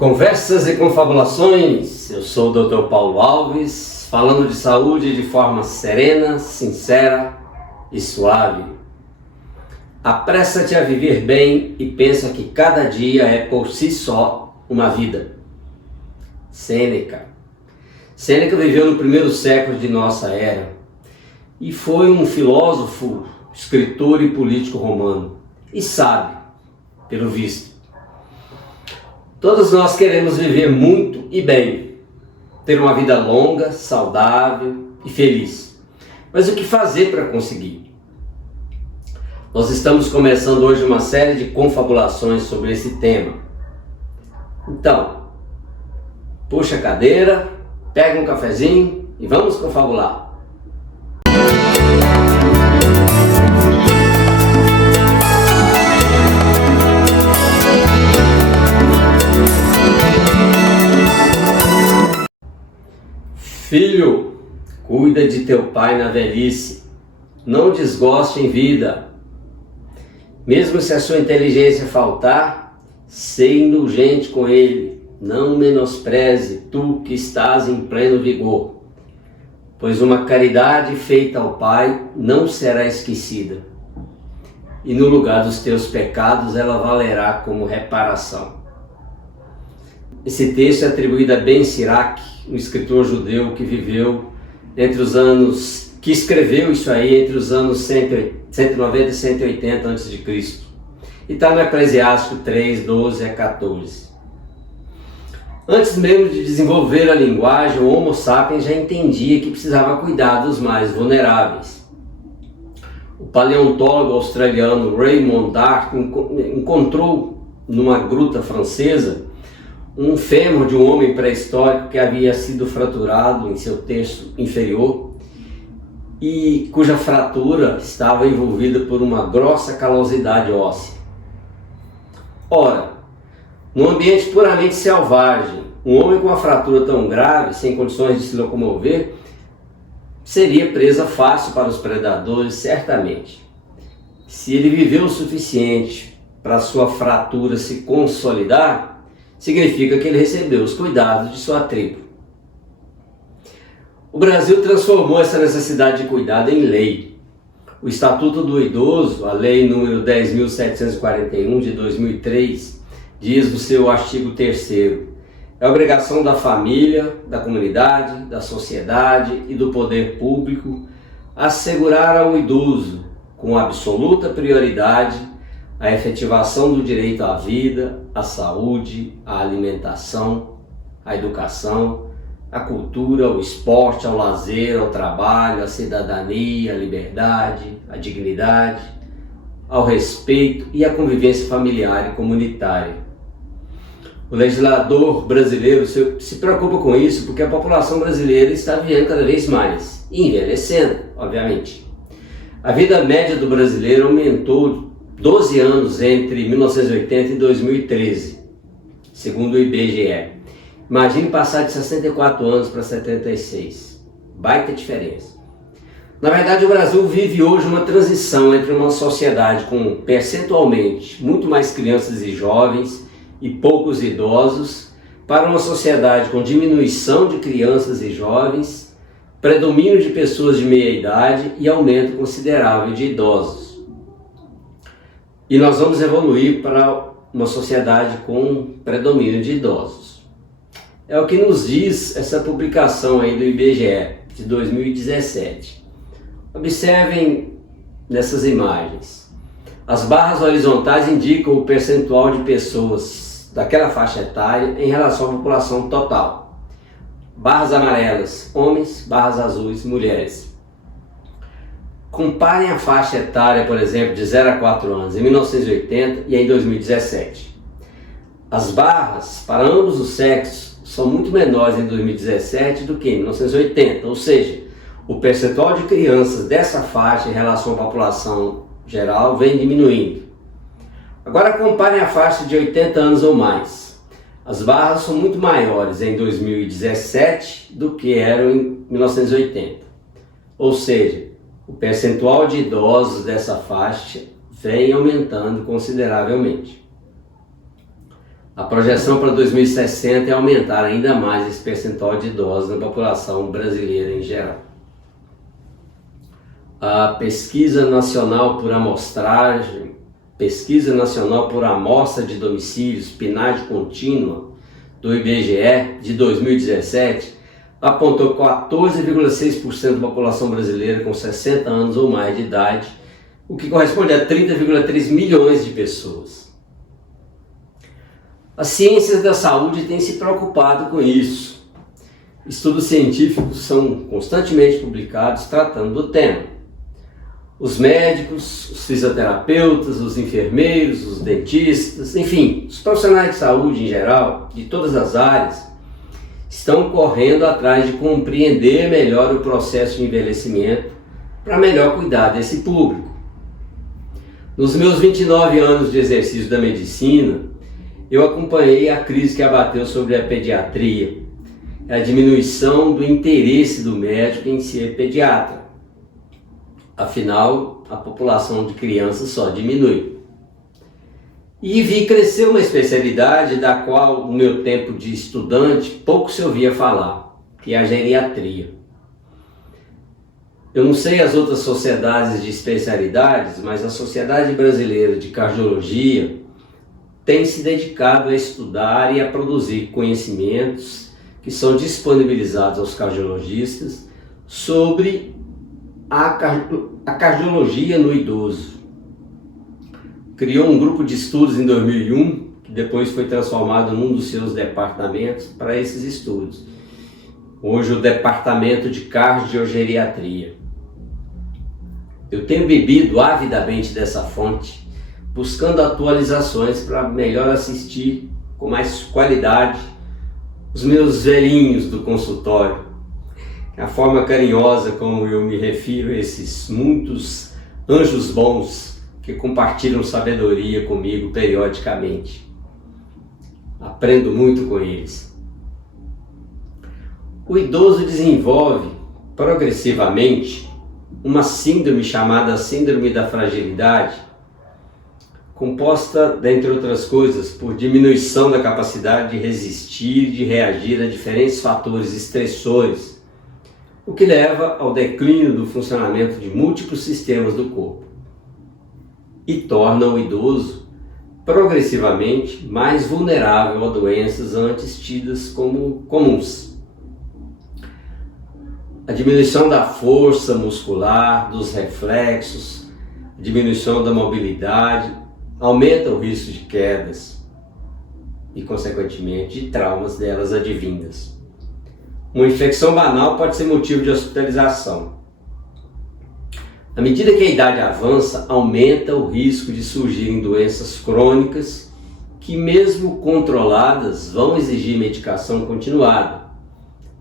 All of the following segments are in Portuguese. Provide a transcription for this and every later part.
Conversas e confabulações, eu sou o Dr. Paulo Alves, falando de saúde de forma serena, sincera e suave. Apressa-te a viver bem e pensa que cada dia é por si só uma vida. Sêneca viveu no primeiro século de nossa era e foi um filósofo, escritor e político romano e sábio, pelo visto. Todos nós queremos viver muito e bem, ter uma vida longa, saudável e feliz. Mas o que fazer para conseguir? Nós estamos começando hoje uma série de confabulações sobre esse tema. Então, puxa a cadeira, pega um cafezinho e vamos confabular. Filho, cuida de teu pai na velhice, não desgoste em vida. Mesmo se a sua inteligência faltar, seja indulgente com ele, não menospreze tu que estás em pleno vigor, pois uma caridade feita ao pai não será esquecida, e no lugar dos teus pecados ela valerá como reparação. Esse texto é atribuído a Ben Sirach, um escritor judeu que viveu que escreveu isso aí entre os anos 190 e 180 a.C. E está no Eclesiástico 3, 12 a 14. Antes mesmo de desenvolver a linguagem, o Homo sapiens já entendia que precisava cuidar dos mais vulneráveis. O paleontólogo australiano Raymond Dart encontrou numa gruta francesa um fêmur de um homem pré-histórico que havia sido fraturado em seu terço inferior e cuja fratura estava envolvida por uma grossa calosidade óssea. Ora, num ambiente puramente selvagem, um homem com uma fratura tão grave, sem condições de se locomover, seria presa fácil para os predadores, certamente. Se ele viveu o suficiente para sua fratura se consolidar, significa que ele recebeu os cuidados de sua tribo. O Brasil transformou essa necessidade de cuidado em lei. O Estatuto do Idoso, a Lei número 10.741 de 2003, diz no seu artigo 3º, é obrigação da família, da comunidade, da sociedade e do poder público assegurar ao idoso, com absoluta prioridade, a efetivação do direito à vida, à saúde, à alimentação, à educação, à cultura, ao esporte, ao lazer, ao trabalho, à cidadania, à liberdade, à dignidade, ao respeito e à convivência familiar e comunitária. O legislador brasileiro se preocupa com isso porque a população brasileira está vivendo cada vez mais e envelhecendo, obviamente. A vida média do brasileiro aumentou 12 anos entre 1980 e 2013, segundo o IBGE. Imagine passar de 64 anos para 76. Baita diferença. Na verdade, o Brasil vive hoje uma transição entre uma sociedade com percentualmente muito mais crianças e jovens e poucos idosos, para uma sociedade com diminuição de crianças e jovens, predomínio de pessoas de meia idade e aumento considerável de idosos. E nós vamos evoluir para uma sociedade com predomínio de idosos. É o que nos diz essa publicação aí do IBGE de 2017. Observem nessas imagens. As barras horizontais indicam o percentual de pessoas daquela faixa etária em relação à população total. Barras amarelas, homens, barras azuis, mulheres. Comparem a faixa etária, por exemplo, de 0 a 4 anos em 1980 e em 2017. As barras para ambos os sexos são muito menores em 2017 do que em 1980, ou seja, o percentual de crianças dessa faixa em relação à população geral vem diminuindo. Agora comparem a faixa de 80 anos ou mais. As barras são muito maiores em 2017 do que eram em 1980, ou seja, o percentual de idosos dessa faixa vem aumentando consideravelmente. A projeção para 2060 é aumentar ainda mais esse percentual de idosos na população brasileira em geral. A Pesquisa Nacional por Amostragem, Pesquisa Nacional por Amostra de Domicílios, PNAD contínua, do IBGE, de 2017, apontou 14,6% da população brasileira com 60 anos ou mais de idade, o que corresponde a 30,3 milhões de pessoas. As ciências da saúde têm se preocupado com isso. Estudos científicos são constantemente publicados tratando do tema. Os médicos, os fisioterapeutas, os enfermeiros, os dentistas, enfim, os profissionais de saúde em geral, de todas as áreas, estão correndo atrás de compreender melhor o processo de envelhecimento para melhor cuidar desse público. Nos meus 29 anos de exercício da medicina, eu acompanhei a crise que abateu sobre a pediatria, a diminuição do interesse do médico em ser pediatra. Afinal, a população de crianças só diminui. E vi crescer uma especialidade da qual, no meu tempo de estudante, pouco se ouvia falar, que é a geriatria. Eu não sei as outras sociedades de especialidades, mas a Sociedade Brasileira de Cardiologia tem se dedicado a estudar e a produzir conhecimentos que são disponibilizados aos cardiologistas sobre a cardiologia no idoso. Criou um grupo de estudos em 2001, que depois foi transformado num dos seus departamentos para esses estudos. Hoje o Departamento de Cardiogeriatria. Eu tenho bebido avidamente dessa fonte, buscando atualizações para melhor assistir com mais qualidade os meus velhinhos do consultório. A forma carinhosa como eu me refiro a esses muitos anjos bons que compartilham sabedoria comigo periodicamente. Aprendo muito com eles. O idoso desenvolve progressivamente uma síndrome chamada Síndrome da Fragilidade, composta, dentre outras coisas, por diminuição da capacidade de resistir e de reagir a diferentes fatores estressores, o que leva ao declínio do funcionamento de múltiplos sistemas do corpo e torna o idoso progressivamente mais vulnerável a doenças antes tidas como comuns. A diminuição da força muscular, dos reflexos, a diminuição da mobilidade, aumenta o risco de quedas e, consequentemente, de traumas delas advindas. Uma infecção banal pode ser motivo de hospitalização. À medida que a idade avança, aumenta o risco de surgirem doenças crônicas que, mesmo controladas, vão exigir medicação continuada,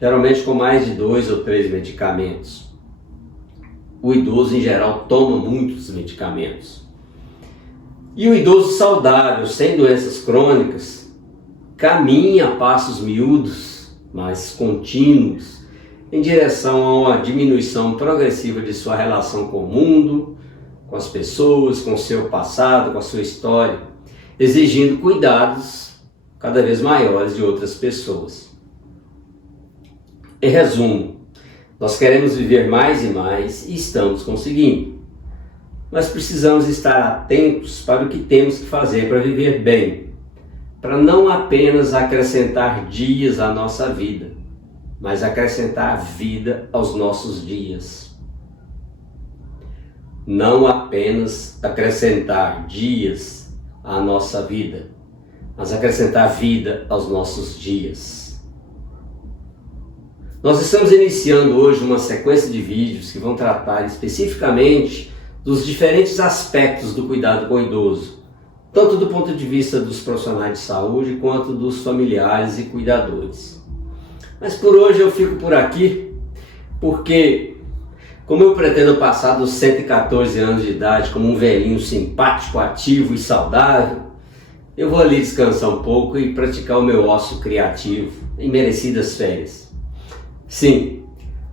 geralmente com mais de 2 ou 3 medicamentos. O idoso, em geral, toma muitos medicamentos. E o idoso saudável, sem doenças crônicas, caminha a passos miúdos, mas contínuos, em direção a uma diminuição progressiva de sua relação com o mundo, com as pessoas, com o seu passado, com a sua história, exigindo cuidados cada vez maiores de outras pessoas. Em resumo, nós queremos viver mais e mais e estamos conseguindo. Mas precisamos estar atentos para o que temos que fazer para viver bem, para não apenas acrescentar dias à nossa vida, mas acrescentar vida aos nossos dias. Não apenas acrescentar dias à nossa vida, mas acrescentar vida aos nossos dias. Nós estamos iniciando hoje uma sequência de vídeos que vão tratar especificamente dos diferentes aspectos do cuidado com o idoso, tanto do ponto de vista dos profissionais de saúde quanto dos familiares e cuidadores. Mas por hoje eu fico por aqui, porque como eu pretendo passar dos 114 anos de idade como um velhinho simpático, ativo e saudável, eu vou ali descansar um pouco e praticar o meu ócio criativo em merecidas férias. Sim,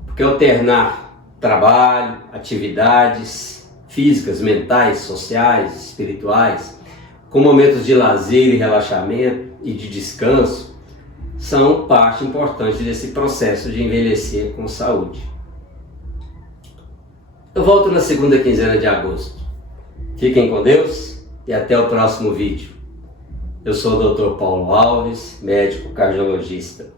porque alternar trabalho, atividades físicas, mentais, sociais, espirituais, com momentos de lazer e relaxamento, e de descanso são parte importante desse processo de envelhecer com saúde. Eu volto na segunda quinzena de agosto. Fiquem com Deus e até o próximo vídeo. Eu sou o Dr. Paulo Alves, médico cardiologista.